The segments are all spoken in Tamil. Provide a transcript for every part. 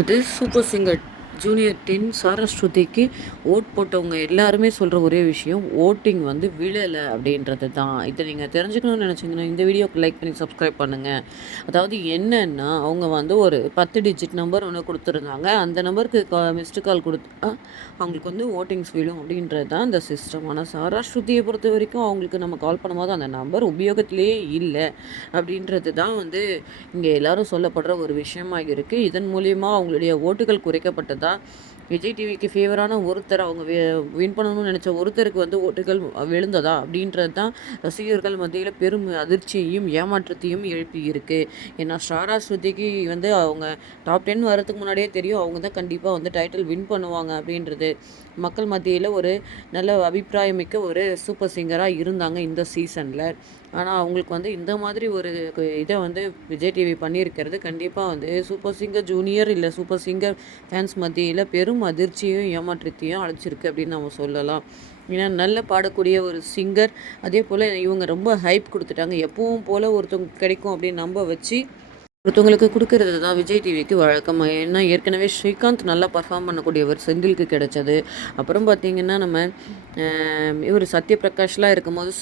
இது சூப்பர் சிங்கர் ஜூனியர் 10 சாரா ஸ்ருதிக்கு ஓட் போட்டவங்க எல்லாருமே சொல்கிற ஒரே விஷயம் ஓட்டிங் வந்து விழலை அப்படின்றது தான். இதை நீங்கள் தெரிஞ்சுக்கணும்னு நினச்சிங்கன்னா இந்த வீடியோக்கு லைக் பண்ணி சப்ஸ்கிரைப் பண்ணுங்கள். அதாவது என்னன்னா அவங்க வந்து ஒரு 10 டிஜிட் நம்பர் ஒன்று கொடுத்துருந்தாங்க. அந்த நம்பருக்கு மிஸ்டு கால் கொடுத்தா அவங்களுக்கு வந்து ஓட்டிங்ஸ் விழும் அப்படின்றது தான் இந்த சிஸ்டம். ஆனால் சாரா ஸ்ருதியை பொறுத்த வரைக்கும் அவங்களுக்கு நம்ம கால் பண்ணும்போது அந்த நம்பர் உபயோகத்திலே இல்லை அப்படின்றது தான் வந்து இங்கே எல்லாரும் சொல்லப்படுற ஒரு விஷயமாக இருக்குது. இதன் மூலியமாக அவங்களுடைய ஓட்டுகள் குறைக்கப்பட்டதா விஜய் டிவிக்கு ஃபேவரான ஒருத்தர் அவங்க வின் பண்ணணும்னு நினச்ச ஒருத்தருக்கு வந்து ஓட்டுகள் விழுந்ததா அப்படின்றது தான் ரசிகர்கள் மத்தியில் பெரும் அதிர்ச்சியையும் ஏமாற்றத்தையும் எழுப்பி இருக்கு. ஏன்னா சாரா ஸ்ருதிக்கு வந்து அவங்க டாப் 10 வரதுக்கு முன்னாடியே தெரியும் அவங்க தான் கண்டிப்பாக வந்து டைட்டில் வின் பண்ணுவாங்க அப்படின்றது. மக்கள் மத்தியில் ஒரு நல்ல அபிப்பிராயமிக்க ஒரு சூப்பர் சிங்கராக இருந்தாங்க இந்த சீசனில். ஆனால் அவங்களுக்கு வந்து இந்த மாதிரி ஒரு இதை வந்து விஜய் டிவி பண்ணியிருக்கிறது கண்டிப்பாக வந்து சூப்பர் சிங்கர் ஜூனியர் இல்லை சூப்பர் சிங்கர் ஃபேன்ஸ் மத்தியில் பெரும் அதிர்ச்சியும் ஏமாற்றத்தையும் அழைச்சிருக்கு அப்படின்னு நம்ம சொல்லலாம். ஏன்னா நல்ல பாடக்கூடிய ஒரு சிங்கர், அதே போல் இவங்க ரொம்ப ஹைப் கொடுத்துட்டாங்க. எப்பவும் போல் ஒருத்தவங்க கிடைக்கும் அப்படின்னு நம்ப வச்சு ஒருத்தவங்களுக்கு கொடுக்கறது தான் விஜய் டிவிக்கு வழக்கம். ஏன்னா ஏற்கனவே ஸ்ரீகாந்த் நல்லா பர்ஃபார்ம் பண்ணக்கூடியவர், செந்திலுக்கு கிடைச்சது. அப்புறம் பார்த்திங்கன்னா நம்ம இவர் சத்யபிரகாஷ்லாம் இருக்கும்போது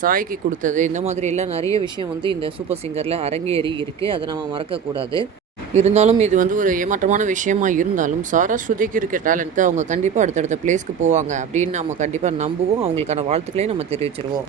சாய்க்கு கொடுத்தது. இந்த மாதிரிலாம் நிறைய விஷயம் வந்து இந்த சூப்பர் சிங்கரில் அரங்கேறி இருக்குது. அதை நம்ம மறக்கக்கூடாது. இருந்தாலும் இது வந்து ஒரு ஏமாற்றமான விஷயமா இருந்தாலும் சாரா ஸ்ருதிக்கு இருக்க டேலண்ட்டு அவங்க கண்டிப்பாக அடுத்தடுத்த பிளேஸ்க்கு போவாங்க அப்படின்னு நம்ம கண்டிப்பாக நம்புவோம். அவங்களுக்கான வாழ்த்துக்களையும் நம்ம தெரிவிச்சிருவோம்.